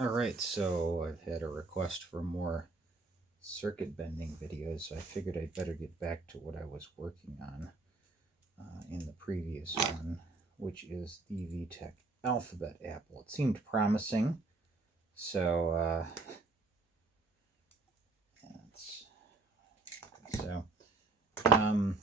Alright, so I've had a request for more circuit bending videos, so I figured I'd better get back to what I was working on in the previous one, which is the Vtech Alphabet Apple. It seemed promising, so um,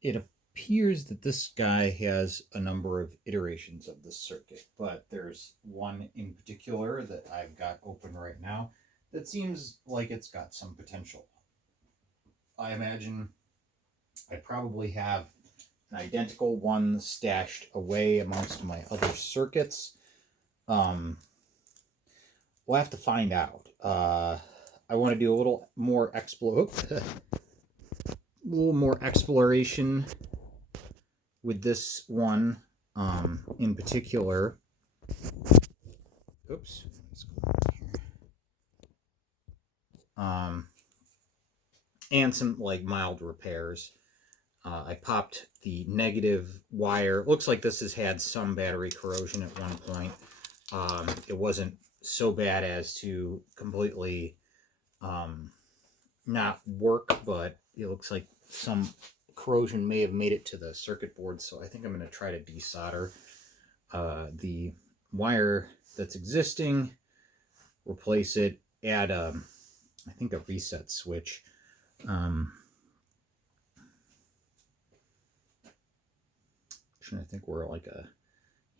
it appears that this guy has a number of iterations of the circuit, but there's one in particular that I've got open right now that seems like it's got some potential. I imagine I probably have an identical one stashed away amongst my other circuits. We'll have to find out. I want to do a little more exploration with this one in particular. Oops. And some like mild repairs. I popped the negative wire. Looks like this has had some battery corrosion at one point. It wasn't so bad as to completely not work, but it looks like some corrosion may have made it to the circuit board, so I think I'm going to try to desolder the wire that's existing, replace it, add I think a reset switch. Trying to think where like a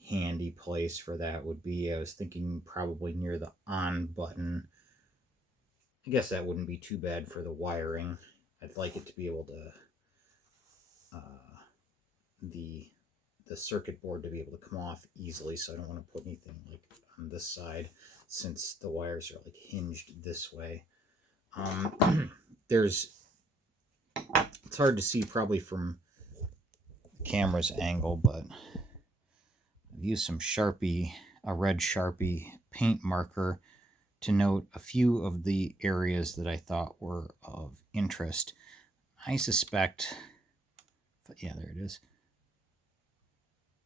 handy place for that would be. I was thinking probably near the on button. I guess that wouldn't be too bad for the wiring. I'd like it to be able to the circuit board to be able to come off easily, so I don't want to put anything like on this side since the wires are like hinged this way. It's hard to see probably from camera's angle, but I've used some a red Sharpie paint marker to note a few of the areas that I thought were of interest. I suspect, yeah, there it is,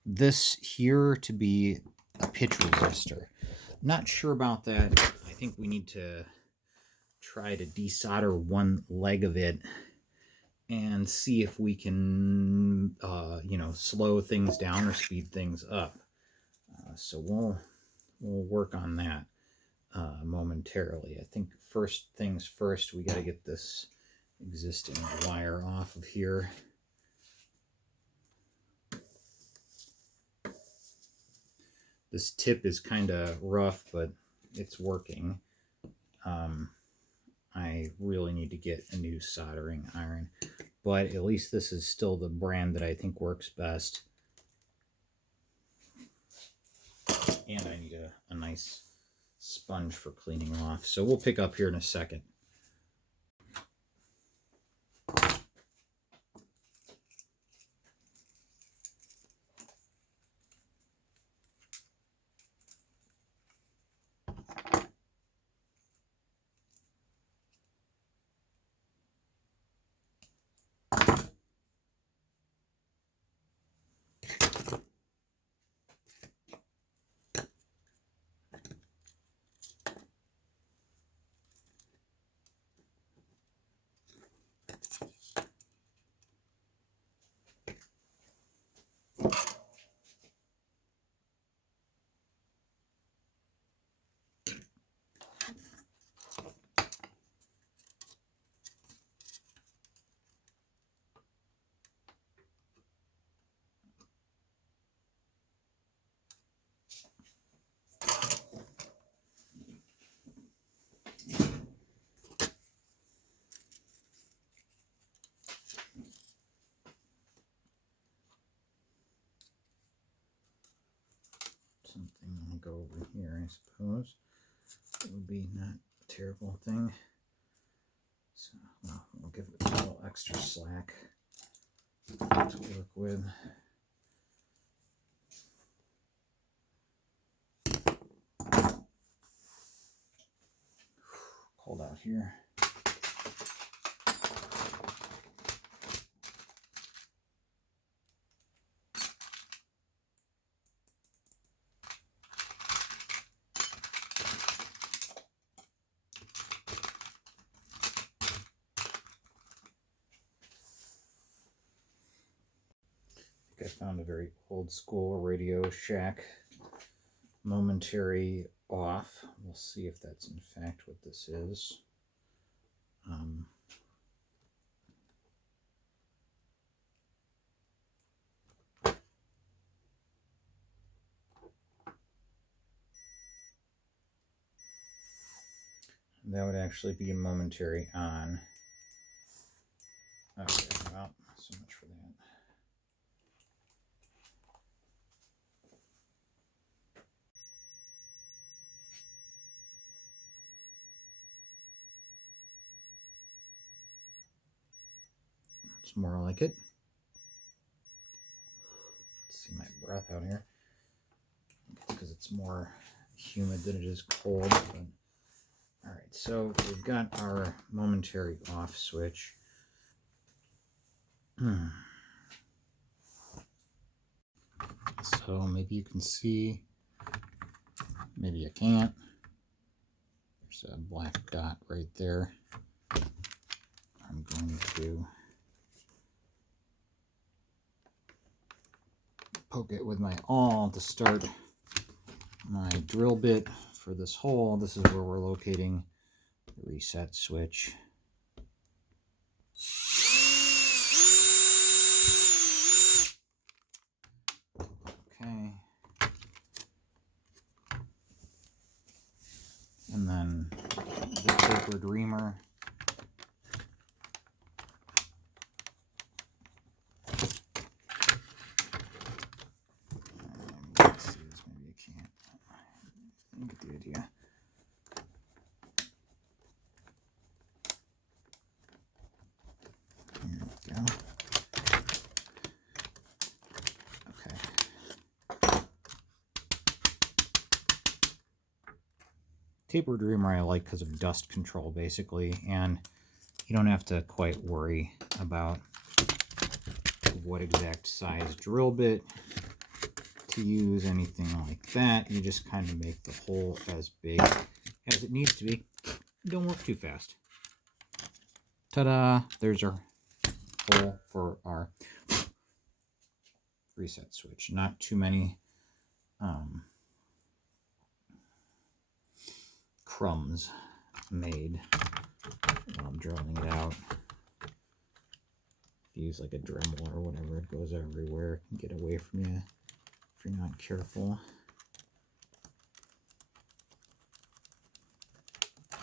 this here to be a pitch resistor. Not sure about that. I think we need to try to desolder one leg of it and see if we can, slow things down or speed things up. So we'll work on that momentarily. I think first things first, we got to get this existing wire off of here. This tip is kind of rough, but it's working. I really need to get a new soldering iron, but at least this is still the brand that I think works best. And I need a nice sponge for cleaning off. So we'll pick up here in a second. Something will go over here, I suppose. It would be not a terrible thing. So we'll give it a little extra slack to work with. Cold out here. I found a very old school Radio Shack momentary off. We'll see if that's in fact what this is. That would actually be a momentary on. Okay, well, so much for that. It's more like it. Let's see my breath out here, because it's more humid than it is cold. But, all right, so we've got our momentary off switch. So maybe you can see, maybe you can't. There's a black dot right there. I'm going to poke it with my awl to start my drill bit for this hole. This is where we're locating the reset switch. Okay. And then the tapered reamer. Let's see this, maybe I can't. You get the idea. Here we go. Okay. Tapered reamer I like because of dust control, basically, and you don't have to quite worry about what exact size drill bit to use, anything like that. You just kind of make the hole as big as it needs to be. Don't work too fast. Ta-da! There's our hole for our reset switch. Not too many crumbs made while I'm drilling it out. If you use like a Dremel or whatever, it goes everywhere. It can get away from you if you're not careful.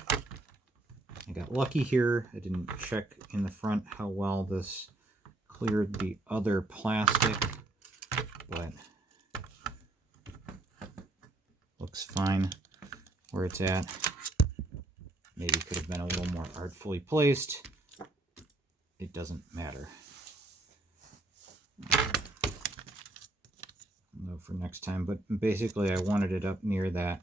I got lucky here. I didn't check in the front how well this cleared the other plastic, but looks fine where it's at. Maybe could have been a little more artfully placed. It doesn't matter. No, for next time, but basically I wanted it up near that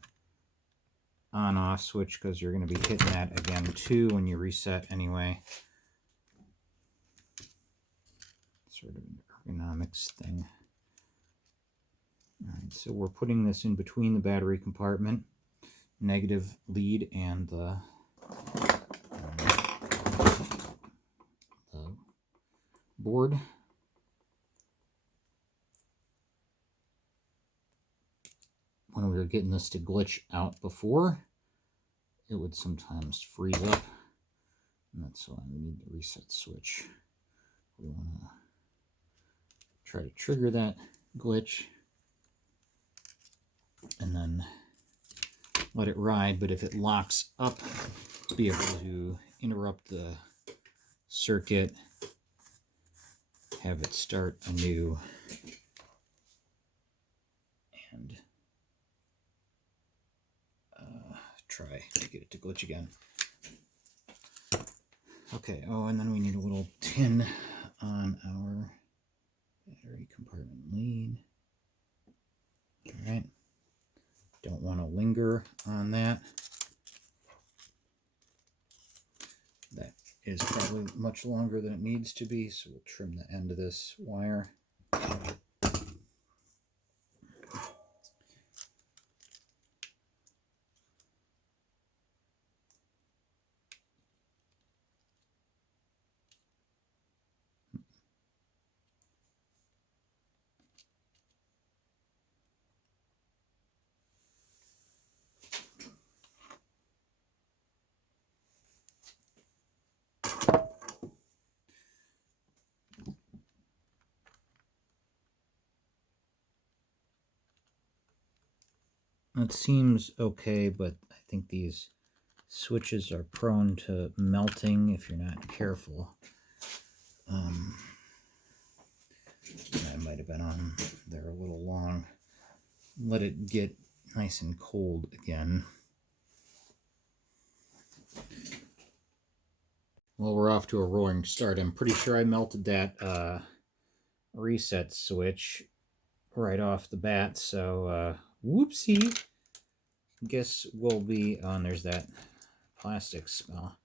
on-off switch because you're going to be hitting that again too when you reset anyway. Sort of an ergonomics thing. All right, so we're putting this in between the battery compartment, negative lead, and the board. When we were getting this to glitch out before, it would sometimes freeze up, and that's why we need the reset switch. We want to try to trigger that glitch and then let it ride, but if it locks up, be able to interrupt the circuit, have it start anew, and try to get it to glitch again. Okay, oh, and then we need a little tin on our battery compartment lead. All right, don't want to linger on that. That is probably much longer than it needs to be, so we'll trim the end of this wire. That seems okay, but I think these switches are prone to melting if you're not careful. I might have been on there a little long. Let it get nice and cold again. Well, we're off to a roaring start. I'm pretty sure I melted that reset switch right off the bat, so whoopsie. Guess we'll be on. There's that plastic smell.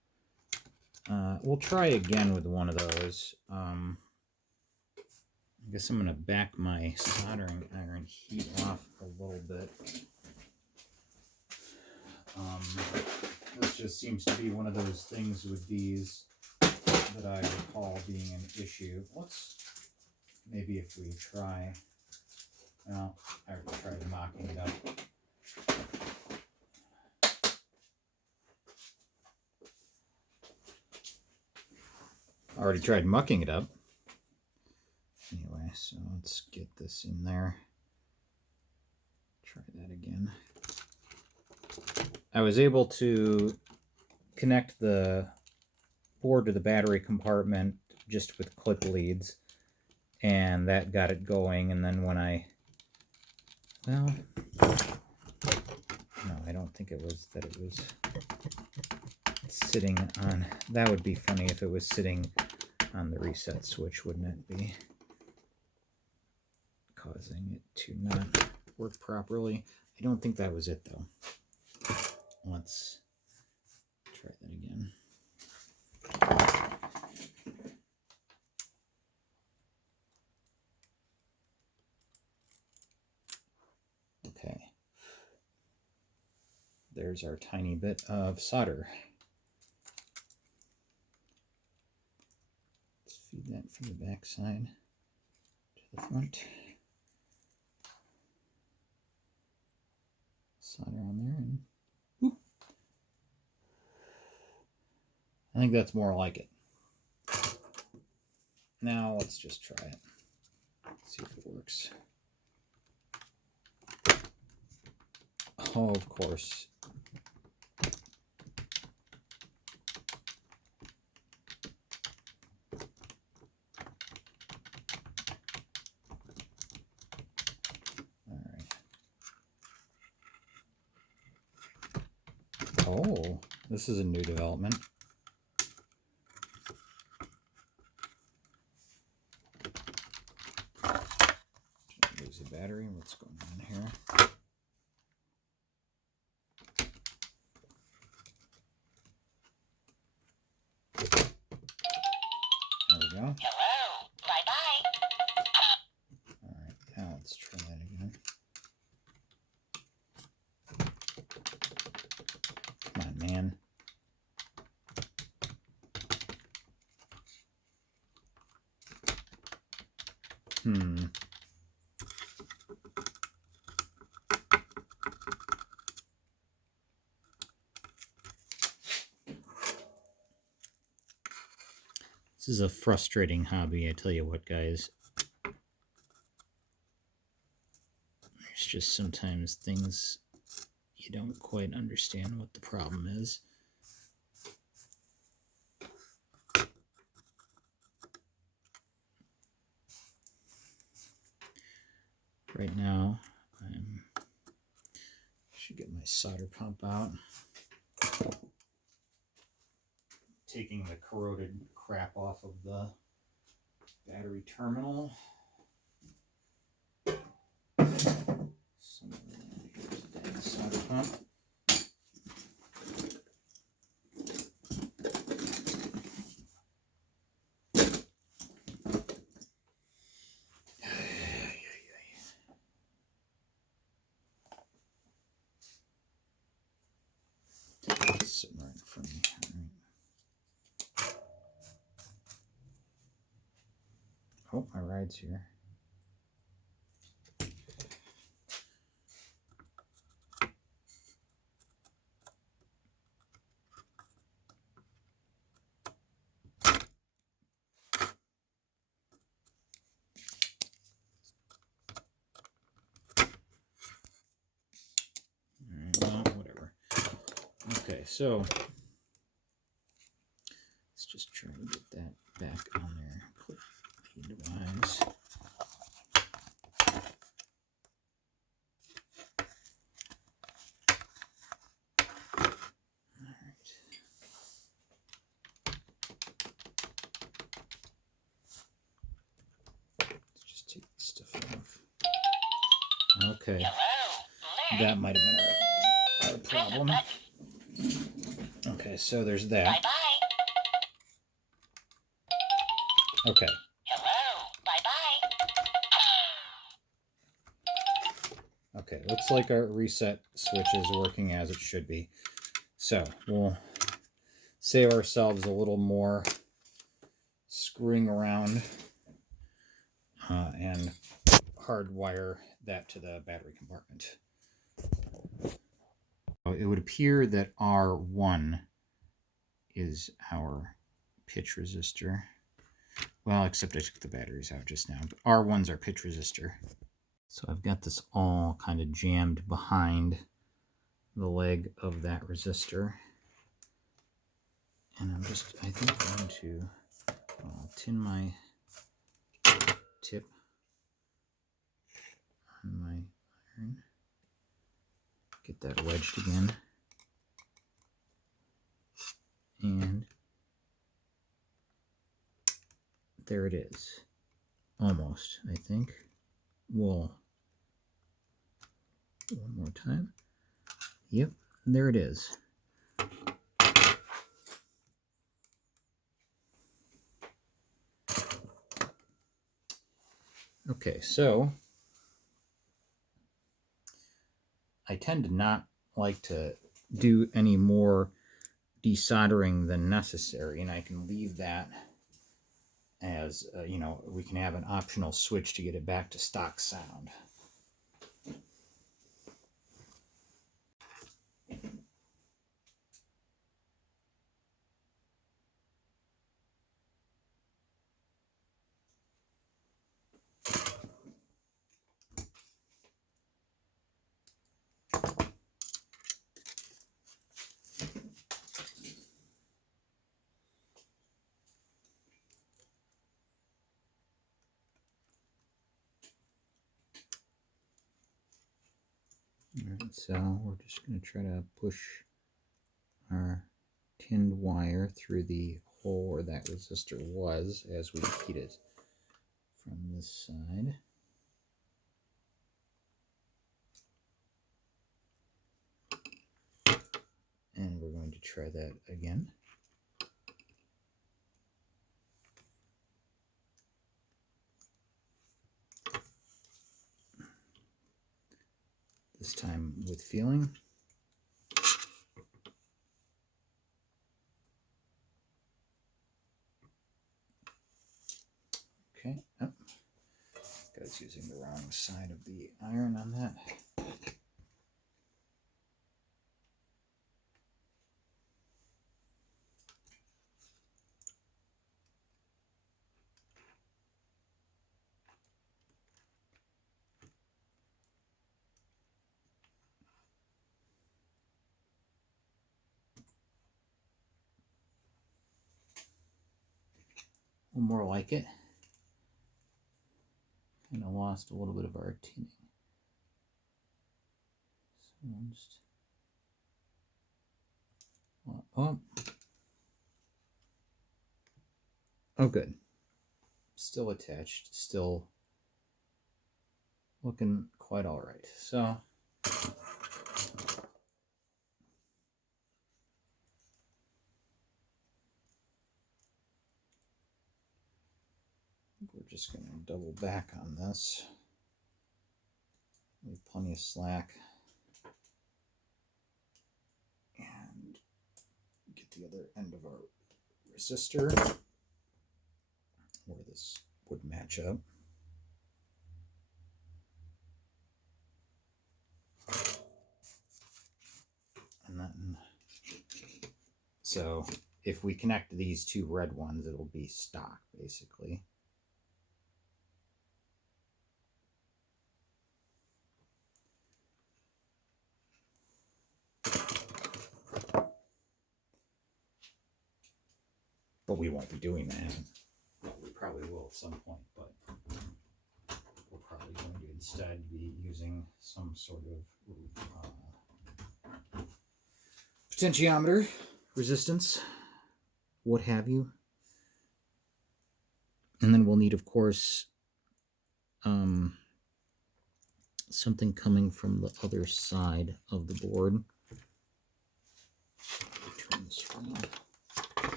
We'll try again with one of those. I guess I'm going to back my soldering iron heat off a little bit. This just seems to be one of those things with these that I recall being an issue. Let's, maybe if we try, well, I already tried mocking it up. Already tried mucking it up. Anyway, so let's get this in there. Try that again. I was able to connect the board to the battery compartment just with clip leads, and that got it going. And then when I, well, no, I don't think it was that it was sitting on, that would be funny if it was sitting on the reset switch, wouldn't it be? Causing it to not work properly. I don't think that was it though. Let's try that again. Okay. There's our tiny bit of solder. Let's feed that from the back side to the front. Solder on there, and whoop. I think that's more like it. Now let's just try it. See if it works. Oh, of course. Oh, this is a new development. Lose the battery. What's going on here? There we go. Hello. Bye-bye. All right, now let's try that again. Come on, man. This is a frustrating hobby, I tell you what, guys. There's just sometimes things you don't quite understand what the problem is. Right now, I should get my solder pump out. Taking the corroded crap off of the battery terminal. Here's the solder pump. Sitting right in front of me. All right. Oh, my ride's here. Okay, so let's just try to get that back on there. Click lead-wise. Take this stuff off. Okay. That might have been our problem. Okay, so there's that. Bye-bye. Okay. Hello. Bye-bye. Okay, looks like our reset switch is working as it should be. So we'll save ourselves a little more screwing around and hardwire that to the battery compartment. It would appear that R1 is our pitch resistor. Well, except I took the batteries out just now. But R1's our pitch resistor. So I've got this all kind of jammed behind the leg of that resistor. And I'm just, I think, going to tin my tip on my iron. Get that wedged again. And there it is. Almost, I think. We'll one more time. Yep, there it is. Okay, so I tend to not like to do any more desoldering than necessary, and I can leave that as, you know, we can have an optional switch to get it back to stock sound. Alright, so we're just going to try to push our tinned wire through the hole where that resistor was as we heat it from this side. And we're going to try that again. This time with feeling. Okay. Oh, I was using the wrong side of the iron on that. More like it. Kind of lost a little bit of our tinning. So I'm just, oh, good. Still attached. Still looking quite all right. So we're just going to double back on this. Leave plenty of slack. And get the other end of our resistor where this would match up. And then, so if we connect these two red ones, it'll be stock basically. but we won't be doing that. Well, we probably will at some point, but we're probably going to instead be using some sort of potentiometer, resistance, what have you. And then we'll need, of course, something coming from the other side of the board. Turn this around.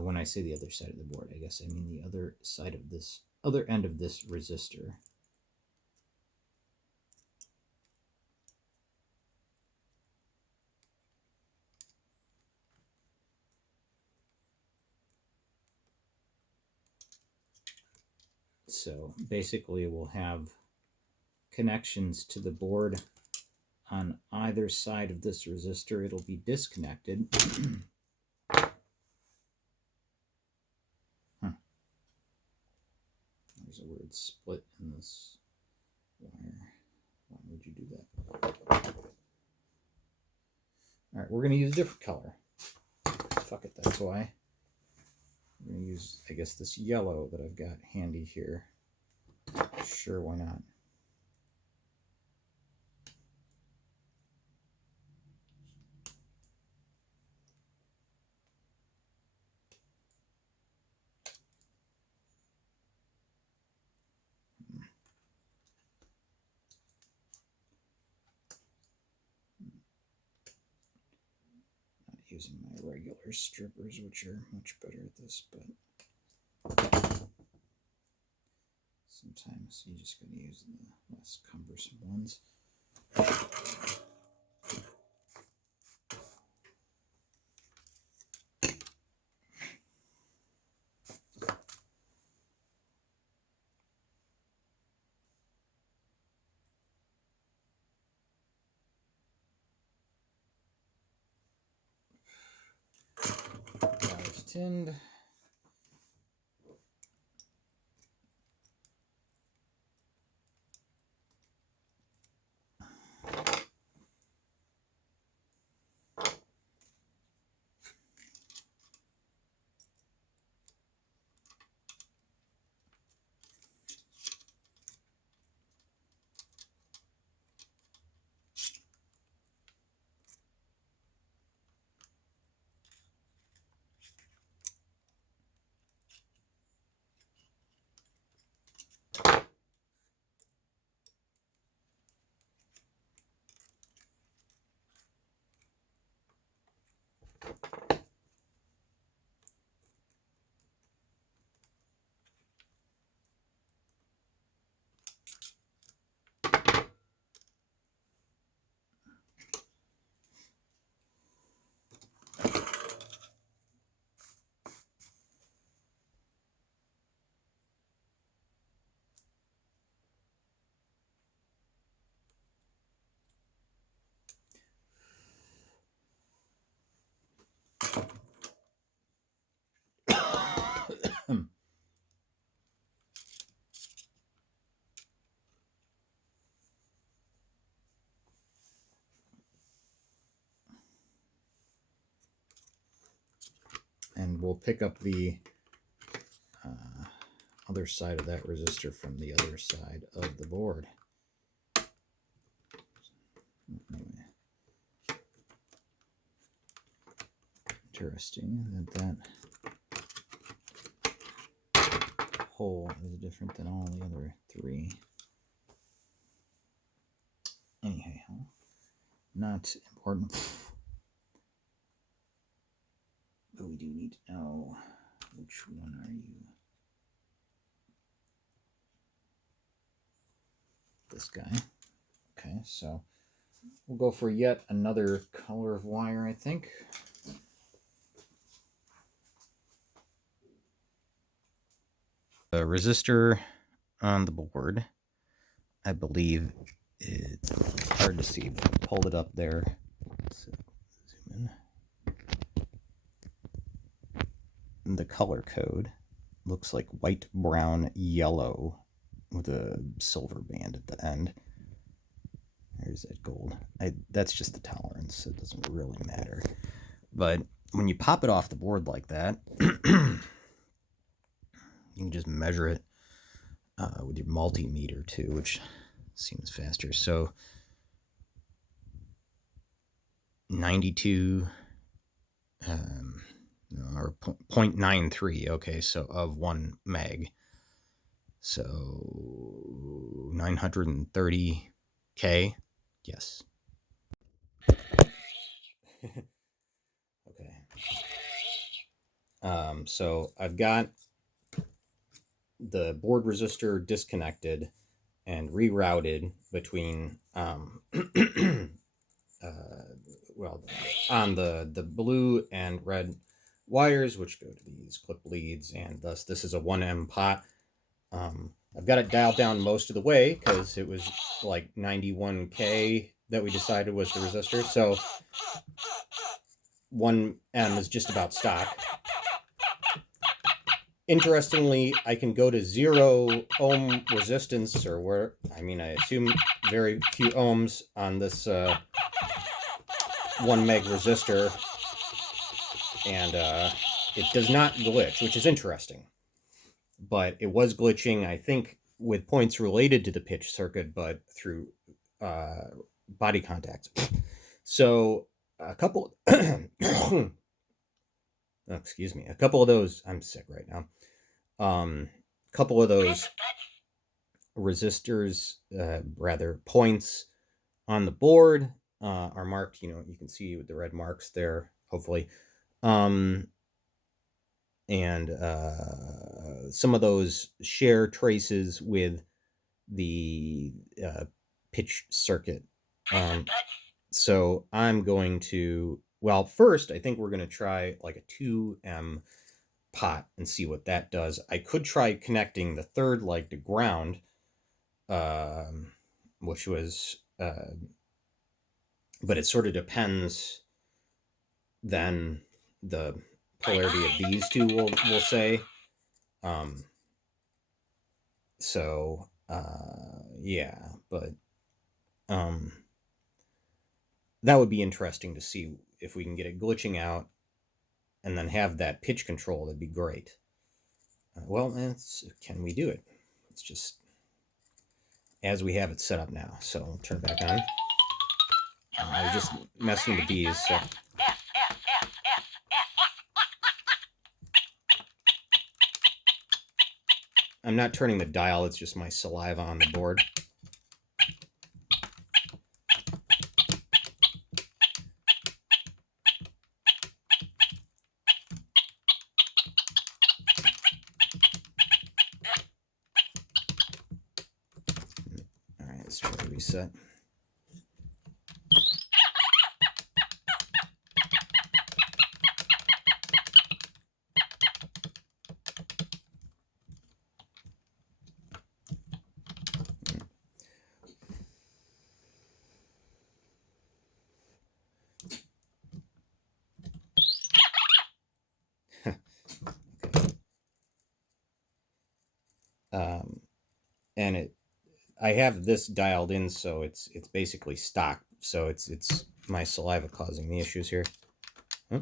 When I say the other side of the board, I guess I mean the other side of this, other end of this resistor. So basically we'll have connections to the board on either side of this resistor. It'll be disconnected. There's a weird split in this wire. Why would you do that? All right, we're going to use a different color. Fuck it, that's why. I'm going to use, I guess, this yellow that I've got handy here. Sure, why not? Using my regular strippers, which are much better at this, but sometimes you just gotta use the less cumbersome ones. Wire's tinned. And we'll pick up the other side of that resistor from the other side of the board. Anyway, interesting that hole is different than all the other three. Anyhow, not important. But we do need to know which one are you. This guy. Okay, so we'll go for yet another color of wire, I think. A resistor on the board. I believe it's hard to see, but I pulled it up there. So zoom in. The color code looks like white, brown, yellow with a silver band at the end. Here's that gold. That's just the tolerance. It doesn't really matter. But when you pop it off the board like that, you can just measure it with your multimeter too, which seems faster. So 92 or 0.93. Okay, so of 1 meg. So 930K. Yes. Okay. So I've got the board resistor disconnected and rerouted between well, on the blue and red wires, which go to these clip leads, and thus this is a 1M pot. I've got it dialed down most of the way because it was like 91K that we decided was the resistor. So 1M is just about stock. Interestingly, I can go to 0 ohm resistance, or where, I mean, I assume very few ohms on this 1 meg resistor, and it does not glitch, which is interesting. But it was glitching, I think, with points related to the pitch circuit, but through body contact. So a couple, excuse me, a couple of those, I'm sick right now. Couple of those resistors, rather points on the board are marked, you can see with the red marks there, hopefully. And some of those share traces with the pitch circuit. So I'm going to, well, first, I think we're going to try like a 2M pot and see what that does. I could try connecting the third leg to ground, which was, but it sort of depends then the polarity of these two, we'll say. So yeah, but that would be interesting to see if we can get it glitching out and then have that pitch control. That'd be great. Well, can we do it? It's just as we have it set up now. So I'll turn it back on. I was just messing with the bees. So. I'm not turning the dial, it's just my saliva on the board. All right, let's try to reset. And I have this dialed in, so it's basically stock. So it's my saliva causing the issues here. Huh?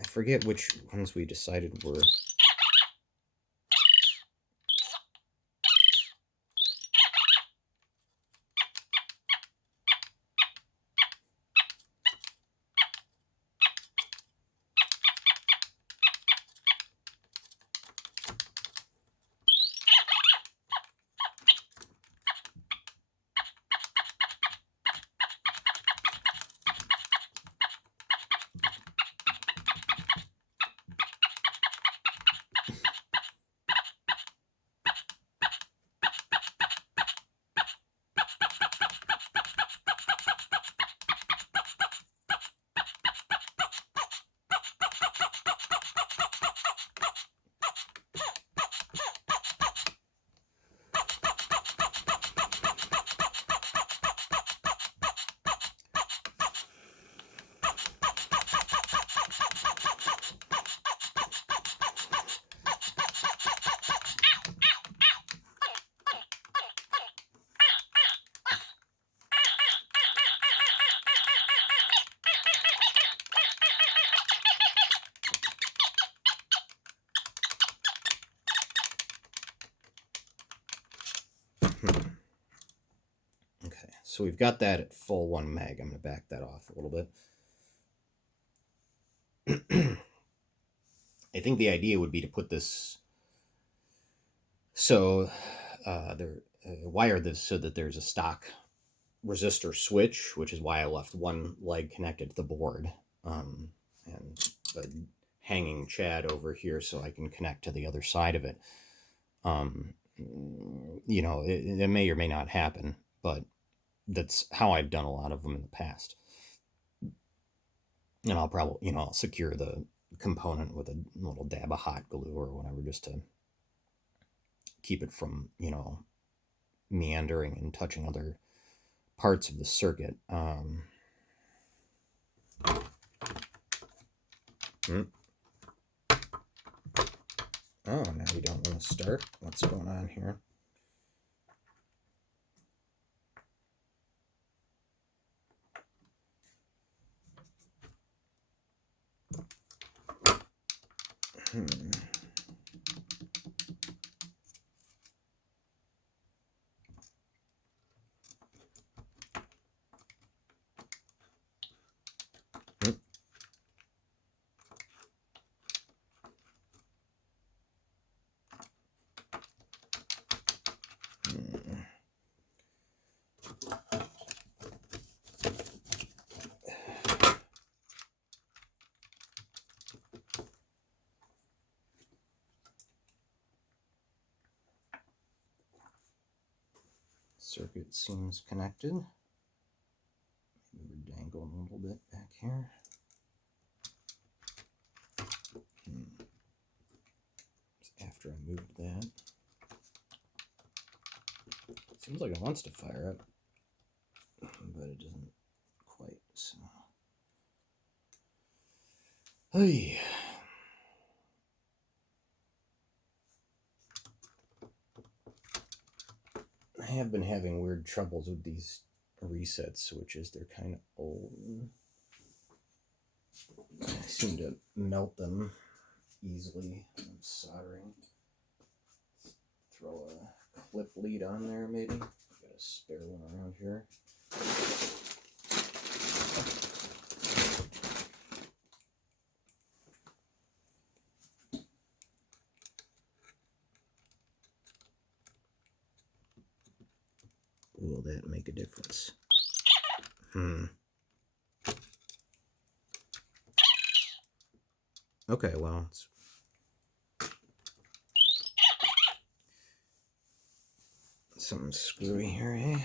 I forget which ones we decided were. So we've got that at full 1 meg. I'm going to back that off a little bit. I think the idea would be to put this so wire this so that there's a stock resistor switch, which is why I left one leg connected to the board, and the hanging Chad over here so I can connect to the other side of it. You know, it may or may not happen, but that's how I've done a lot of them in the past. And I'll probably, you know, I'll secure the component with a little dab of hot glue or whatever, just to keep it from, you know, meandering and touching other parts of the circuit. Oh, now you don't want to start. What's going on here? Circuit seems connected. Maybe we're dangling a little bit back here. After I moved that, seems like it wants to fire up, but it doesn't quite. So, hey. I have been having weird troubles with these reset switches. They're kind of old. I seem to melt them easily. I'm soldering. Throw a clip lead on there, maybe. Got a spare one around here. Will that make a difference? Okay, well, it's something screwy here, eh?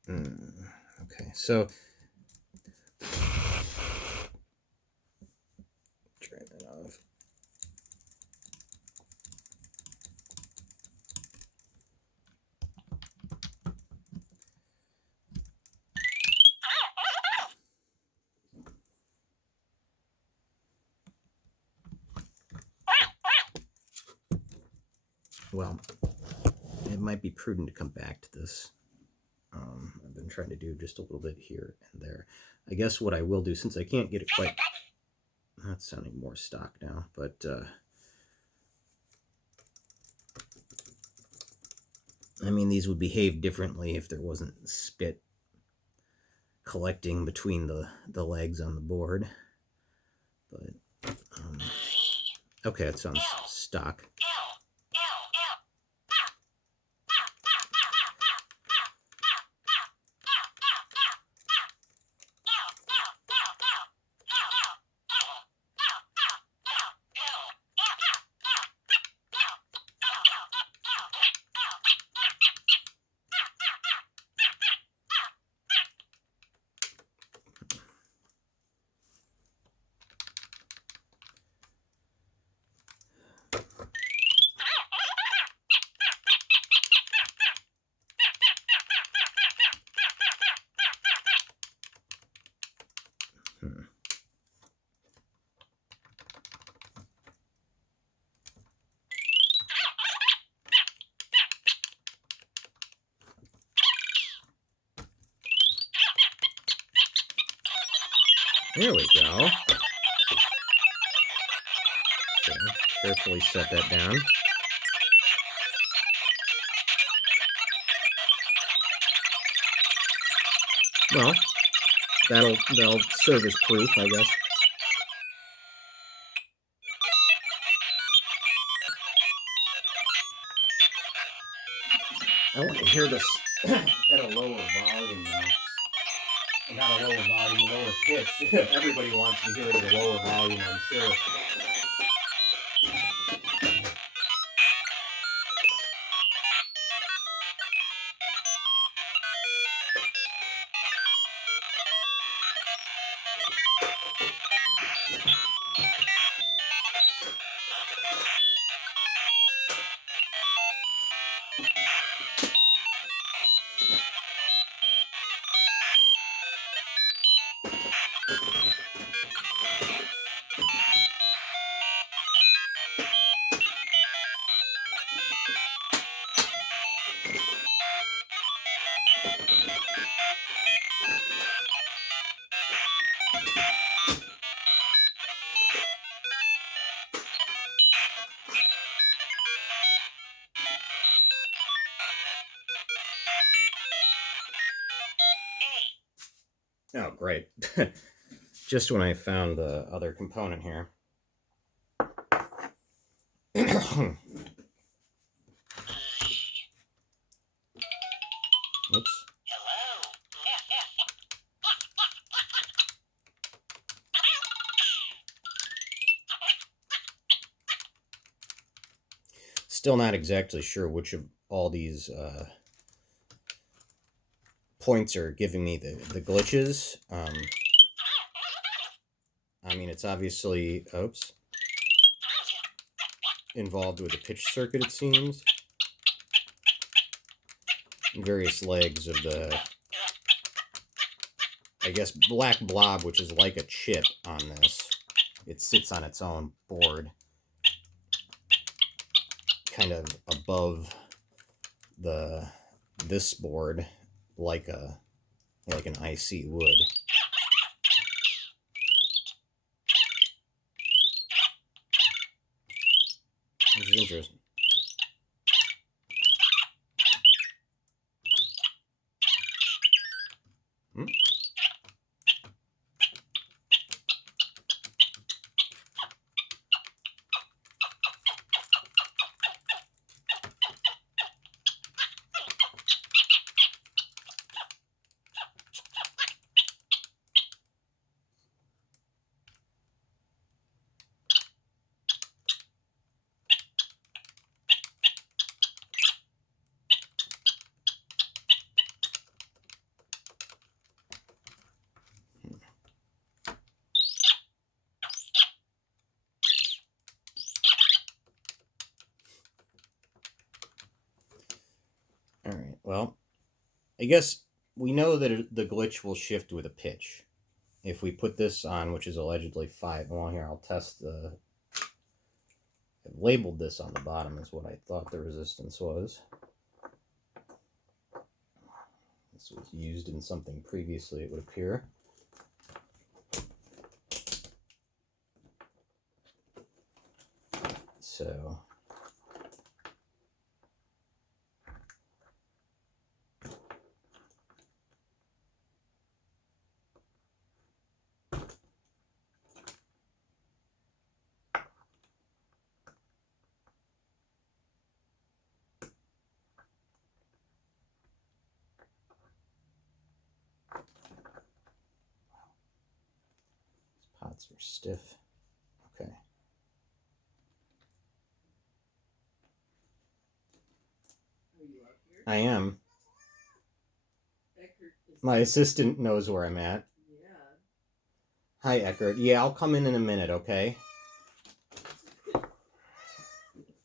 Okay, so turn that off. Well, it might be prudent to come back to this. I've been trying to do just a little bit here and there. I guess what I will do, since I can't get it quite... That's sounding more stock now, but... I mean, these would behave differently if there wasn't spit collecting between the legs on the board. But, okay, it sounds stock. There we go. Okay, carefully set that down. Well, that'll serve as proof, I guess. I want to hear this at a lower volume now. Not a lower volume, a lower pitch. Everybody wants to hear it at a lower volume, I'm sure. Oh, great. Just when I found the other component here. Oops. Hello. Still not exactly sure which of all these points are giving me the glitches. I mean, it's obviously, oops, involved with the pitch circuit, it seems. Various legs of the, I guess, black blob, which is like a chip on this. It sits on its own board, kind of above this board, like an IC would. Which is interesting. All right, well, I guess we know that the glitch will shift with a pitch. If we put this on, which is allegedly 5, well, here, I'll test the, I've labeled this on the bottom as what I thought the resistance was. This was used in something previously, it would appear. So pots are stiff. Okay. Are you up here? I am. Eckert is My assistant knows where I'm at. Yeah. Hi, Eckert. Yeah, I'll come in a minute, okay?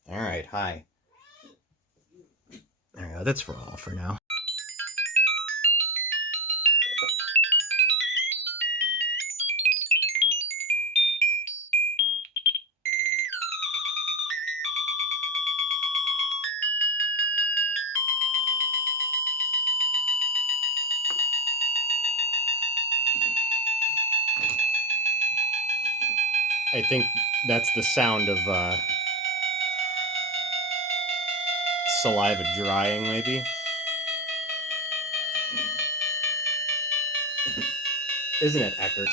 All right, hi. There we go. That's for all for now. I think that's the sound of saliva drying, maybe. Isn't it, Eckert?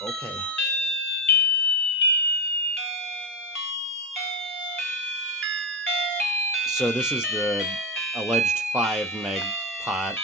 Okay. So this is the alleged 5 meg pot.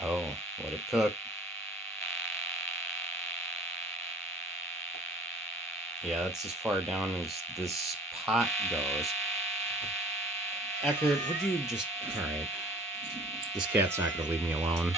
Oh, let it cook. Yeah, that's as far down as this pot goes. Eckert, would you just... Alright. This cat's not going to leave me alone.